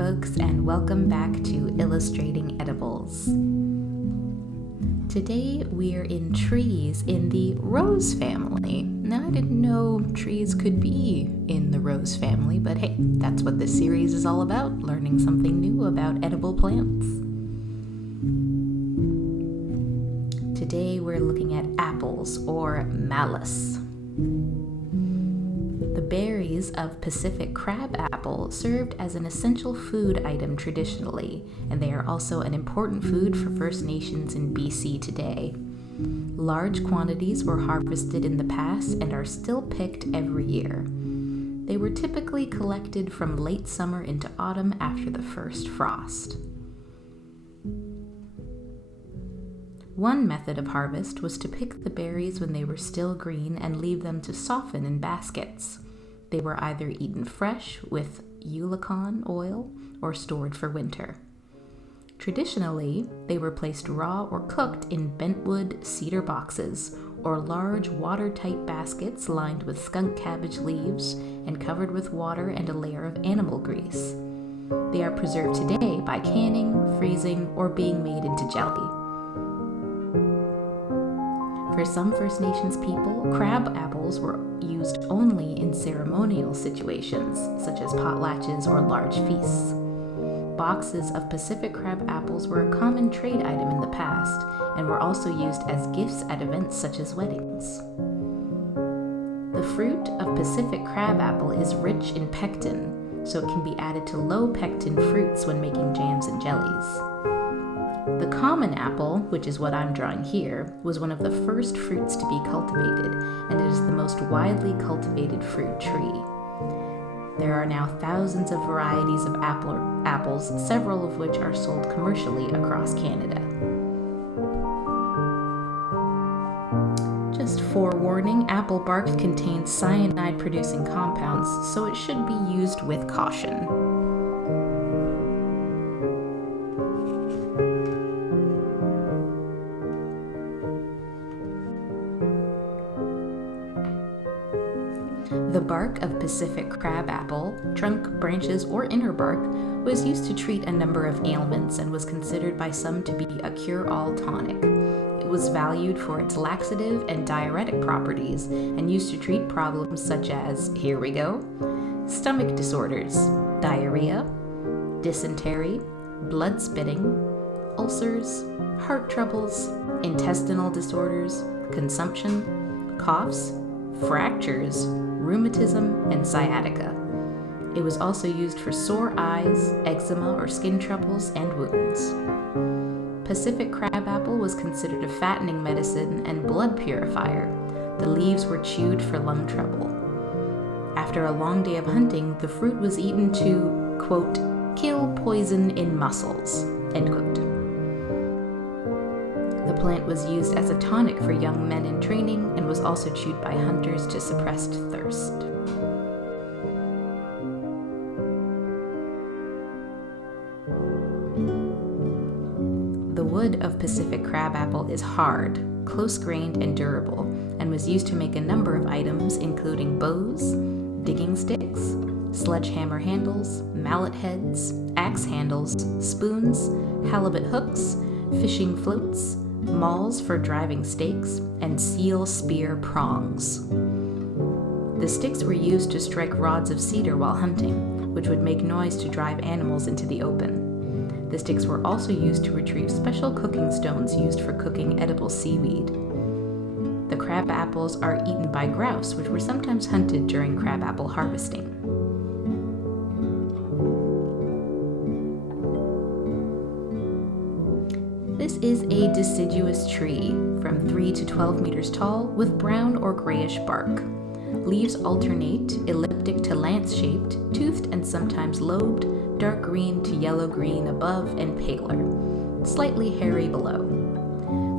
folks, and welcome back to Illustrating Edibles. Today we're in trees in the rose family. Now, I didn't know trees could be in the rose family, but hey, that's what this series is all about, learning something new about edible plants. Today we're looking at apples, or malus. The berries of Pacific crab apple served as an essential food item traditionally, and they are also an important food for First Nations in BC today. Large quantities were harvested in the past and are still picked every year. They were typically collected from late summer into autumn after the first frost. One method of harvest was to pick the berries when they were still green and leave them to soften in baskets. They were either eaten fresh with eulachon oil or stored for winter. Traditionally, they were placed raw or cooked in bentwood cedar boxes or large watertight baskets lined with skunk cabbage leaves and covered with water and a layer of animal grease. They are preserved today by canning, freezing, or being made into jelly. For some First Nations people, crab apples were used only in ceremonial situations, such as potlatches or large feasts. Boxes of Pacific crab apples were a common trade item in the past and were also used as gifts at events such as weddings. The fruit of Pacific crab apple is rich in pectin, so it can be added to low pectin fruits when making jams and jellies. The common apple, which is what I'm drawing here, was one of the first fruits to be cultivated, and it is the most widely cultivated fruit tree. There are now thousands of varieties of apples, several of which are sold commercially across Canada. Just forewarning, apple bark contains cyanide-producing compounds, so it should be used with caution. The bark of Pacific crab apple, trunk, branches, or inner bark, was used to treat a number of ailments and was considered by some to be a cure-all tonic. It was valued for its laxative and diuretic properties and used to treat problems such as, here we go, stomach disorders, diarrhea, dysentery, blood spitting, ulcers, heart troubles, intestinal disorders, consumption, coughs, fractures, rheumatism, and sciatica. It was also used for sore eyes, eczema or skin troubles, and wounds. Pacific crab apple was considered a fattening medicine and blood purifier. The leaves were chewed for lung trouble. After a long day of hunting, the fruit was eaten to, quote, kill poison in mussels, end quote. The plant was used as a tonic for young men in training and was also chewed by hunters to suppress thirst. The wood of Pacific crab apple is hard, close-grained, and durable, and was used to make a number of items including bows, digging sticks, sledgehammer handles, mallet heads, axe handles, spoons, halibut hooks, fishing floats, mauls for driving stakes, and seal spear prongs. The sticks were used to strike rods of cedar while hunting, which would make noise to drive animals into the open. The sticks were also used to retrieve special cooking stones used for cooking edible seaweed. The crab apples are eaten by grouse, which were sometimes hunted during crab apple harvesting. This is a deciduous tree, from 3 to 12 meters tall, with brown or grayish bark. Leaves alternate, elliptic to lance-shaped, toothed and sometimes lobed, dark green to yellow-green above and paler, slightly hairy below.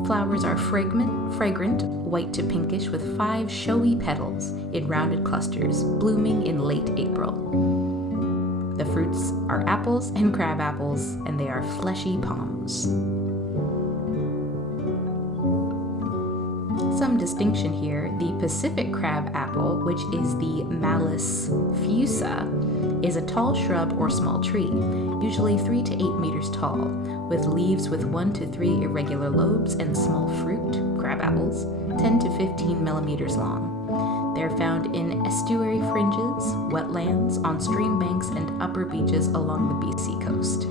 Flowers are fragrant, white to pinkish, with 5 showy petals in rounded clusters, blooming in late April. The fruits are apples and crab apples, and they are fleshy palms. Some distinction here, the Pacific crab apple, which is the Malus fusa, is a tall shrub or small tree, usually 3 to 8 meters tall, with leaves with 1 to 3 irregular lobes and small fruit, crab apples, 10 to 15 millimeters long. They are found in estuary fringes, wetlands, on stream banks, and upper beaches along the BC coast.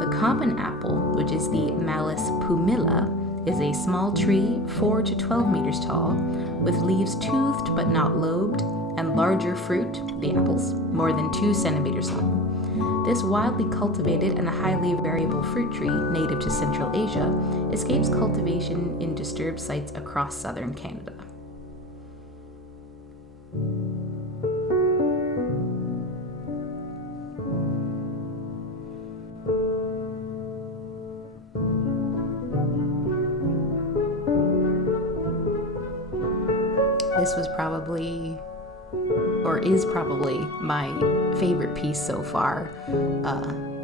The common apple, which is the Malus pumila, is a small tree 4 to 12 meters tall, with leaves toothed but not lobed, and larger fruit, the apples, more than 2 centimeters long. This wildly cultivated and highly variable fruit tree, native to Central Asia, escapes cultivation in disturbed sites across southern Canada. This was probably, or is probably, my favorite piece so far.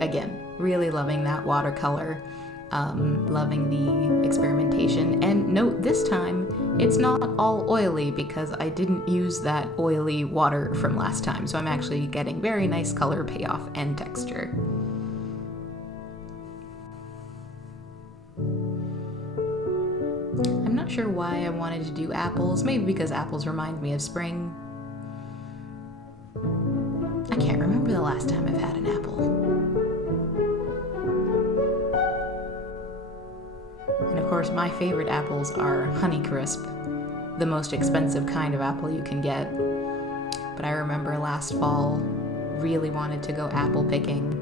Again, really loving that watercolor, loving the experimentation. And note, this time, it's not all oily because I didn't use that oily water from last time, so I'm actually getting very nice color payoff and texture. I'm not sure why I wanted to do apples, maybe because apples remind me of spring. I can't remember the last time I've had an apple. And of course, my favorite apples are Honeycrisp, the most expensive kind of apple you can get. But I remember last fall, really wanted to go apple picking.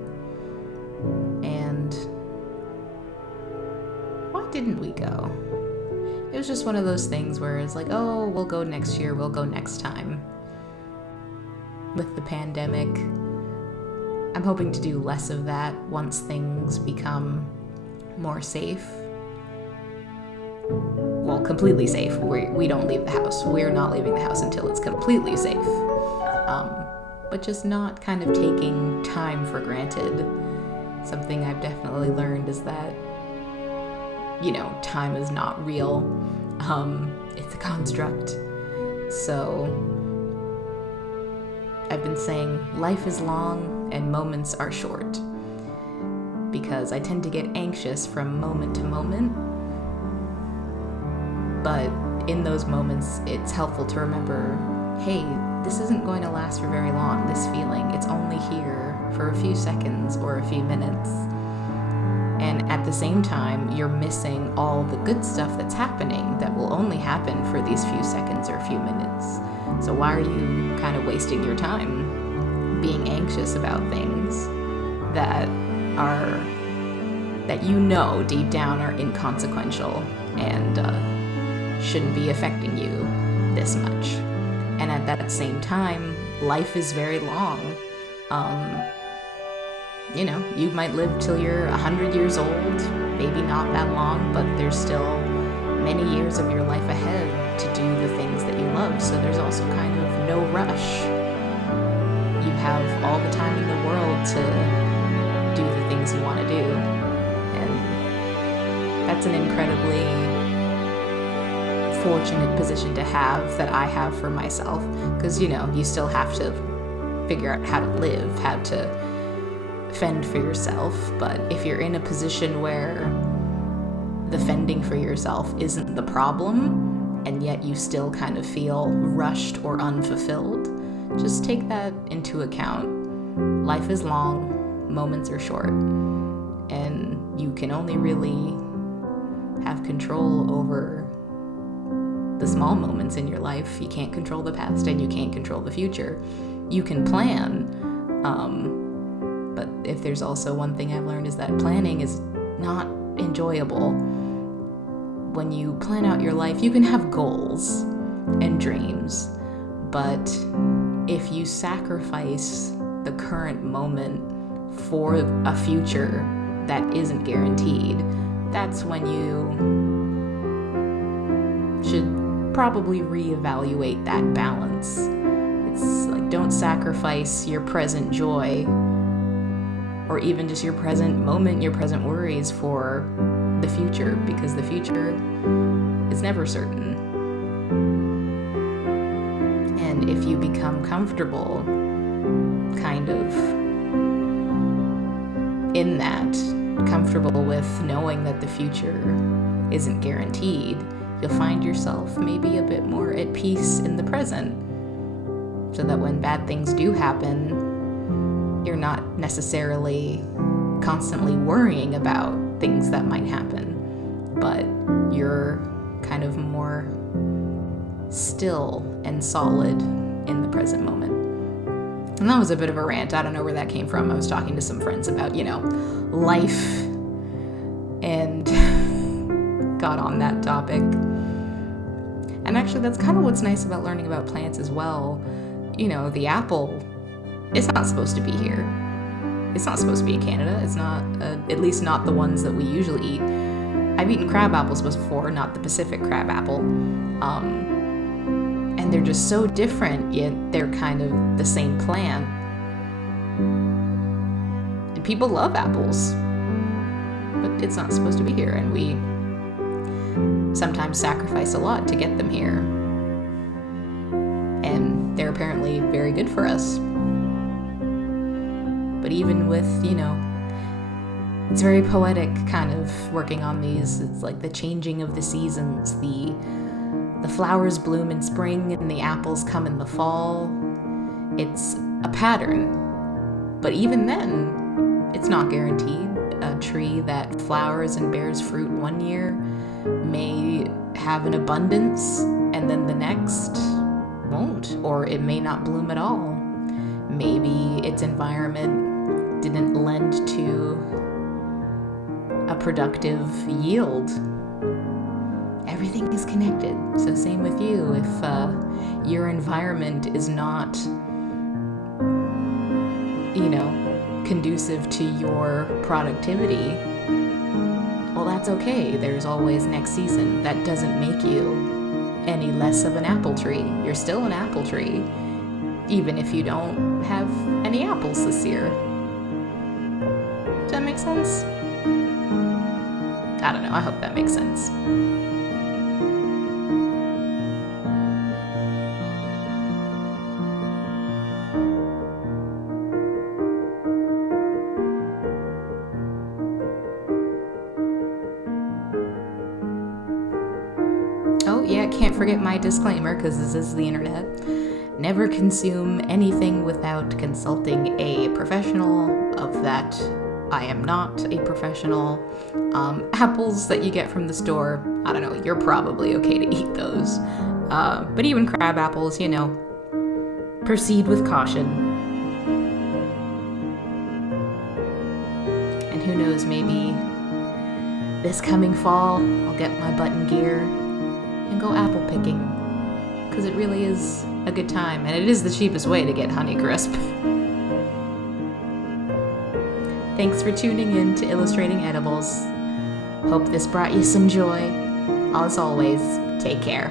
And why didn't we go? It was just one of those things where it's like, oh, we'll go next year, we'll go next time. With the pandemic, I'm hoping to do less of that once things become more safe. Well, completely safe. We don't leave the house. We're not leaving the house until it's completely safe. But just not kind of taking time for granted. Something I've definitely learned is that, time is not real. It's a construct. So I've been saying life is long and moments are short, because I tend to get anxious from moment to moment. But in those moments, it's helpful to remember, hey, this isn't going to last for very long, this feeling. It's only here for a few seconds or a few minutes. And at the same time, you're missing all the good stuff that's happening that will only happen for these few seconds or a few minutes. So why are you kind of wasting your time being anxious about things that deep down are inconsequential and shouldn't be affecting you this much? And at that same time, life is very long. You might live till you're 100 years old, maybe not that long, but there's still many years of your life ahead to do the things that you love. So there's also kind of no rush. You have all the time in the world to do the things you want to do. And that's an incredibly fortunate position to have, that I have for myself, because you still have to figure out how to live, how to fend for yourself. But if you're in a position where the fending for yourself isn't the problem, and yet you still kind of feel rushed or unfulfilled, just take that into account. Life is long, moments are short, and you can only really have control over the small moments in your life. You can't control the past and you can't control the future. You can plan, but if there's also one thing I've learned is that planning is not enjoyable. When you plan out your life, you can have goals and dreams, but if you sacrifice the current moment for a future that isn't guaranteed, that's when you should probably reevaluate that balance. It's like, don't sacrifice your present joy or even just your present moment, your present worries for the future, because the future is never certain. And if you become comfortable kind of in that, comfortable with knowing that the future isn't guaranteed, you'll find yourself maybe a bit more at peace in the present, so that when bad things do happen, you're not necessarily constantly worrying about things that might happen, but you're kind of more still and solid in the present moment. And that was a bit of a rant. I don't know where that came from. I was talking to some friends about, life, and got on that topic. And actually, that's kind of what's nice about learning about plants as well. The apple, it's not supposed to be here. It's not supposed to be in Canada. It's not, at least not the ones that we usually eat. I've eaten crab apples before, not the Pacific crab apple. And they're just so different, yet they're kind of the same plant. And people love apples, but it's not supposed to be here, and we sometimes sacrifice a lot to get them here. And they're apparently very good for us. But even with, it's very poetic kind of working on these. It's like the changing of the seasons, the flowers bloom in spring and the apples come in the fall. It's a pattern, but even then, it's not guaranteed. A tree that flowers and bears fruit one year may have an abundance, and then the next won't, or it may not bloom at all. Maybe its environment didn't lend to a productive yield. Everything is connected. So same with you. If your environment is not, conducive to your productivity, well, that's okay. There's always next season. That doesn't make you any less of an apple tree. You're still an apple tree, even if you don't have any apples this year. Does that make sense? I don't know. I hope that makes sense. Oh, yeah, can't forget my disclaimer, because this is the internet. Never consume anything without consulting a professional. Of that, I am not a professional. Apples that you get from the store, I don't know, you're probably okay to eat those. But even crab apples, proceed with caution. And who knows, maybe this coming fall, I'll get my butt in gear and go apple picking, because it really is a good time, and it is the cheapest way to get Honeycrisp. Thanks for tuning in to Illustrating Edibles. Hope this brought you some joy. As always, take care.